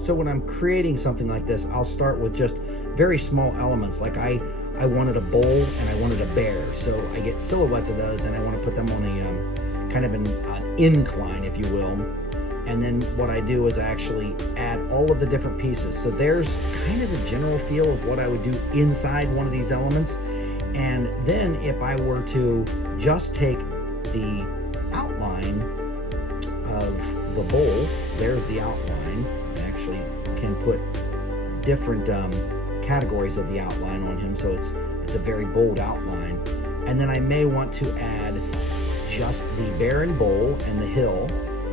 So when I'm creating something like this, I'll start with just very small elements. Like I wanted a bowl and I wanted a bear. So I get silhouettes of those and I want to put them on a kind of an incline, if you will. And then what I do is I actually add all of the different pieces. So there's kind of the general feel of what I would do inside one of these elements. And then if I were to just take the outline of the bowl, there's the outline. I actually can put different categories of the outline on him, so it's a very bold outline. And then I may want to add just the bear and bowl and the hill.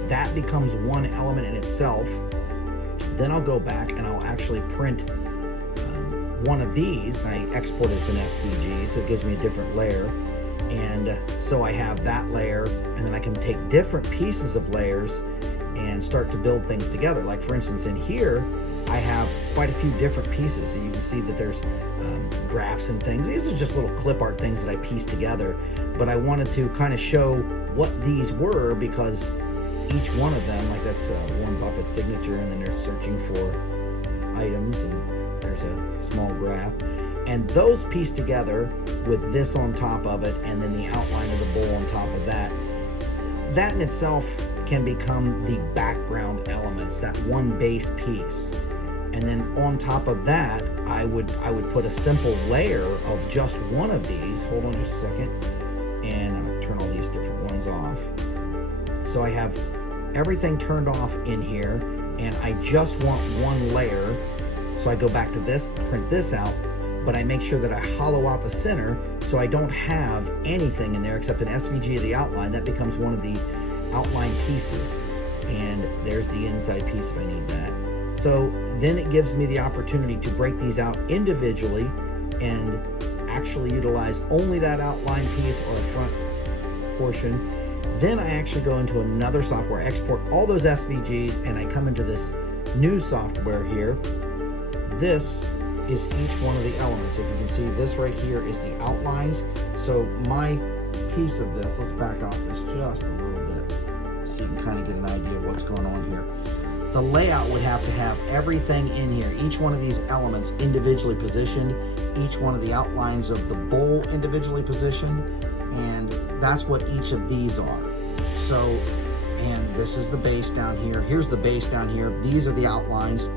That becomes one element in itself. Then I'll go back and I'll actually print one of these. I export it as an SVG, so it gives me a different layer. And so I have that layer, and then I can take different pieces of layers and start to build things together. Like for instance, in here, I have quite a few different pieces. So you can see that there's graphs and things. These are just little clip art things that I pieced together, but I wanted to kind of show what these were, because each one of them, like that's Warren Buffett's signature, and then they're searching for items, and there's a small graph. And those pieced together with this on top of it, and then the outline of the bowl on top of that, that in itself can become the background elements, that one base piece. And then on top of that, I would put a simple layer of just one of these. Hold on just a second. And I'm gonna turn all these different ones off. So I have everything turned off in here, and I just want one layer. So I go back to this, print this out, but I make sure that I hollow out the center so I don't have anything in there except an SVG of the outline. That becomes one of the outline pieces, and there's the inside piece if I need that. So then it gives me the opportunity to break these out individually and actually utilize only that outline piece or a front portion. Then I actually go into another software, export all those SVGs, and I come into this new software here. This is each one of the elements. If you can see, this right here is the outlines. So my piece of this, let's back off this just a little bit so you can kind of get an idea of what's going on here. The layout would have to have everything in here, each one of these elements individually positioned, each one of the outlines of the bowl individually positioned, and that's what each of these are. So, and this is the base down here, here's the base down here, these are the outlines.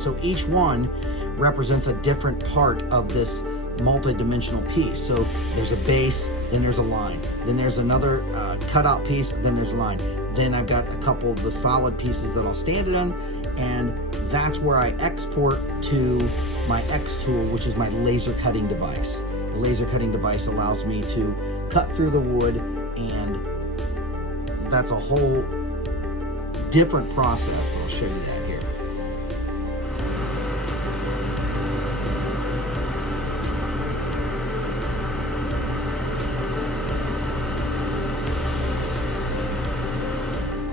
So each one represents a different part of this multi-dimensional piece. So there's a base, then there's a line, then there's another cutout piece, then there's a line. Then I've got a couple of the solid pieces that I'll stand it in, and that's where I export to my X tool, which is my laser cutting device. The laser cutting device allows me to cut through the wood, and that's a whole different process, but I'll show you that here.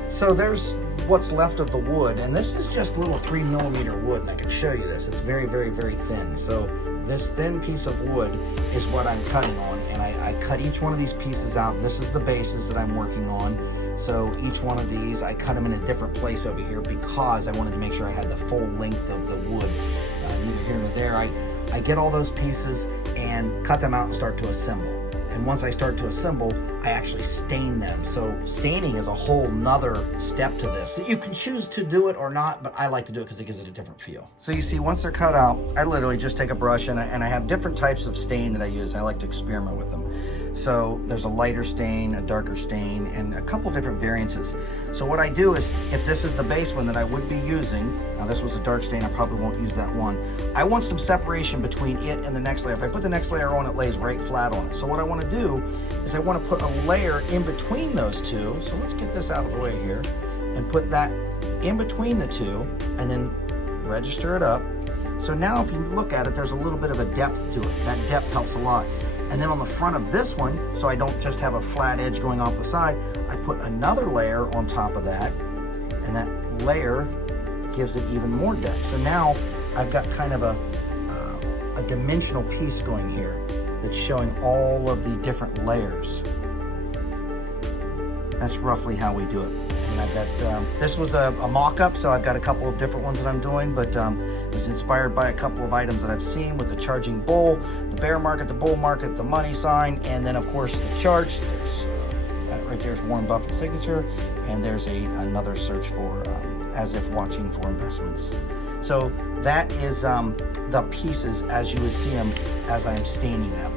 So there's what's left of the wood, and this is just little 3mm wood, and I can show you this. It's very, very, very thin. So this thin piece of wood is what I'm cutting on, and I cut each one of these pieces out. This is the bases that I'm working on. So each one of these, I cut them in a different place over here because I wanted to make sure I had the full length of the wood. Neither here nor there. I get all those pieces and cut them out and start to assemble. And once I start to assemble, I actually stain them. So staining is a whole nother step to this. You can choose to do it or not, but I like to do it because it gives it a different feel. So you see, once they're cut out, I literally just take a brush and I have different types of stain that I use. I like to experiment with them. So there's a lighter stain, a darker stain, and a couple different variances. So what I do is, if this is the base one that I would be using, now this was a dark stain, I probably won't use that one. I want some separation between it and the next layer. If I put the next layer on, it lays right flat on it. So what I want to do is I want to put a layer in between those two. So let's get this out of the way here and put that in between the two, and then register it up. So now if you look at it, there's a little bit of a depth to it. That depth helps a lot. And then on the front of this one, so I don't just have a flat edge going off the side, I put another layer on top of that, and that layer gives it even more depth. So now I've got kind of a dimensional piece going here that's showing all of the different layers. That's roughly how we do it. And and I've got, this was a mock-up, so I've got a couple of different ones that I'm doing, but it was inspired by a couple of items that I've seen with the charging bull, the bear market, the bull market, the money sign, and then of course the charge. There's right there's Warren Buffett's signature, and there's another search for as if watching for investments. So that is the pieces as you would see them as I'm staining them.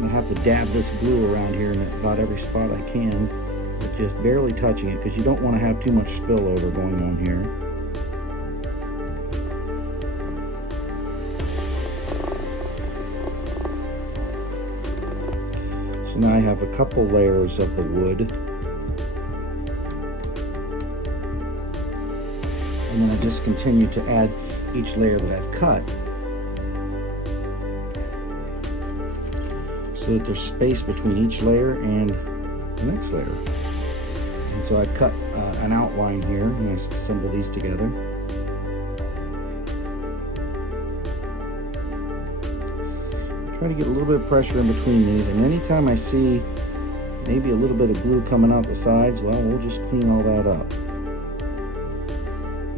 I have to dab this glue around here in about every spot I can, but just barely touching it because you don't want to have too much spillover going on here. So now I have a couple layers of the wood, and then I just continue to add each layer that I've cut, so that there's space between each layer and the next layer. And so I cut an outline here, and I assemble these together. Try to get a little bit of pressure in between these, and anytime I see maybe a little bit of glue coming out the sides, well, we'll just clean all that up.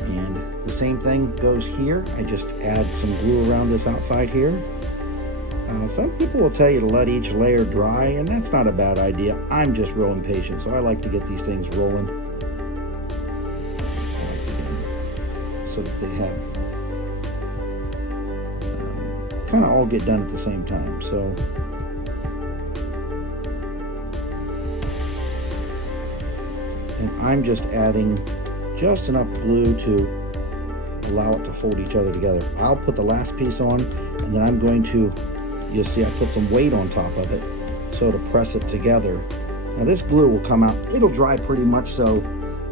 And the same thing goes here. I just add some glue around this outside here. Some people will tell you to let each layer dry, and that's not a bad idea. I'm just real impatient, so I like to get these things rolling. I like to get them so that they have kind of all get done at the same time. So and I'm just adding just enough glue to allow it to hold each other together. I'll put the last piece on, and then I'm going to, you'll see I put some weight on top of it so to press it together. Now this glue will come out, it'll dry pretty much so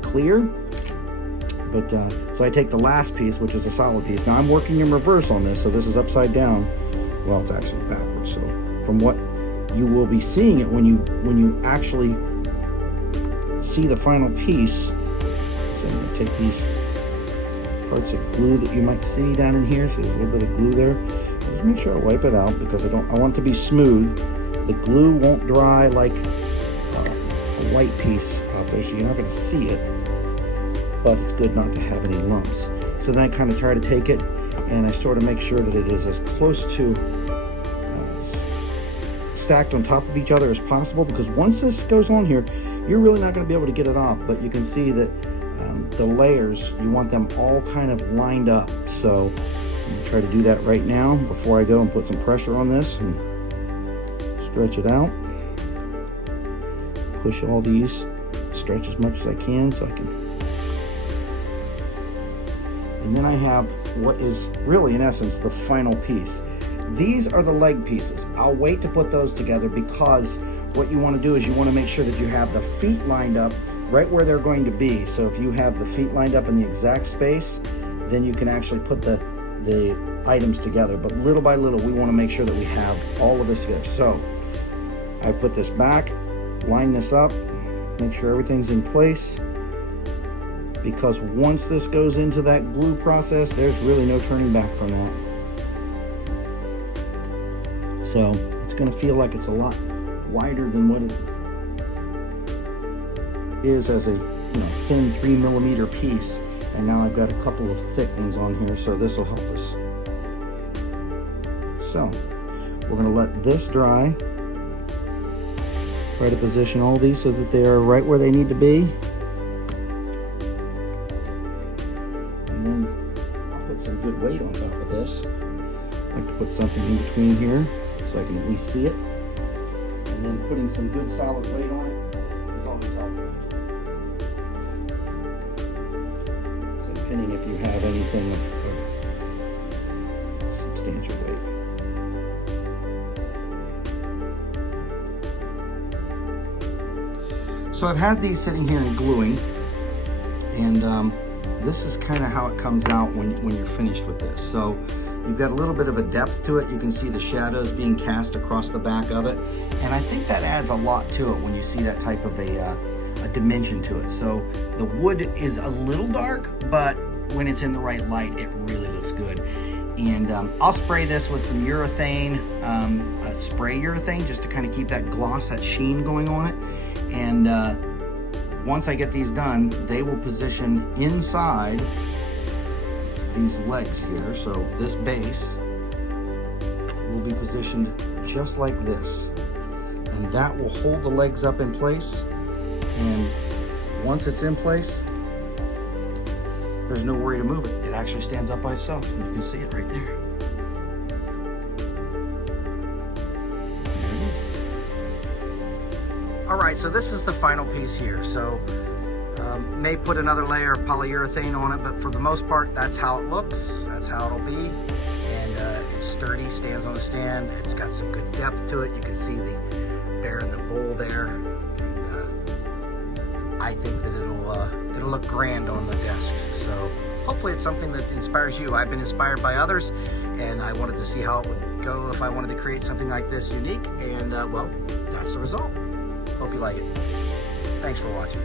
clear, but so I take the last piece, which is a solid piece. Now I'm working in reverse on this, so this is upside down. Well, it's actually backwards. So from what you will be seeing it when you actually see the final piece. So I'm going to take these parts of glue that you might see down in here. So there's a little bit of glue there. Just make sure I wipe it out because I want it to be smooth. The glue won't dry like a white piece out there, so you're not going to see it, but it's good not to have any lumps. So then I kind of try to take it and I sort of make sure that it is as close to stacked on top of each other as possible, because once this goes on here, you're really not going to be able to get it off, but you can see that the layers, you want them all kind of lined up. So I'm going to try to do that right now before I go and put some pressure on this and stretch it out. Push all these, stretch as much as I can so I can. And then I have what is really, in essence, the final piece. These are the leg pieces. I'll wait to put those together because what you want to do is you want to make sure that you have the feet lined up right where they're going to be. So if you have the feet lined up in the exact space, then you can actually put the items together. But little by little, we want to make sure that we have all of this together. So I put this back, line this up, make sure everything's in place, because once this goes into that glue process, there's really no turning back from that. So it's going to feel like it's a lot wider than what it is as a thin 3mm piece, and now I've got a couple of thick ones on here, so this will help us. So we're going to let this dry. Try to position all these so that they are right where they need to be. And then I'll put some good weight on top of this. I like to put something in between here so I can at least see it. And then putting some good solid weight on it is always helpful. So depending if you have anything of substantial weight. So I've had these sitting here and gluing, And this is kind of how it comes out when you're finished with this. So you've got a little bit of a depth to it. You can see the shadows being cast across the back of it. And I think that adds a lot to it when you see that type of a dimension to it. So the wood is a little dark, but when it's in the right light, it really looks good. And I'll spray this with some urethane, spray urethane, just to kind of keep that gloss, that sheen going on it. And once I get these done, they will position inside these legs here. So this base will be positioned just like this. And that will hold the legs up in place. And once it's in place, there's no worry to move it. It actually stands up by itself, and you can see it right there. There it is. All right, so this is the final piece here. So may put another layer of polyurethane on it, but for the most part, that's how it looks. That's how it'll be. And it's sturdy, stands on a stand. It's got some good depth to it. You can see the bear in the bowl there. And, I think that it'll look grand on the desk. So hopefully it's something that inspires you. I've been inspired by others, and I wanted to see how it would go if I wanted to create something like this unique. And well, that's the result. Hope you like it. Thanks for watching.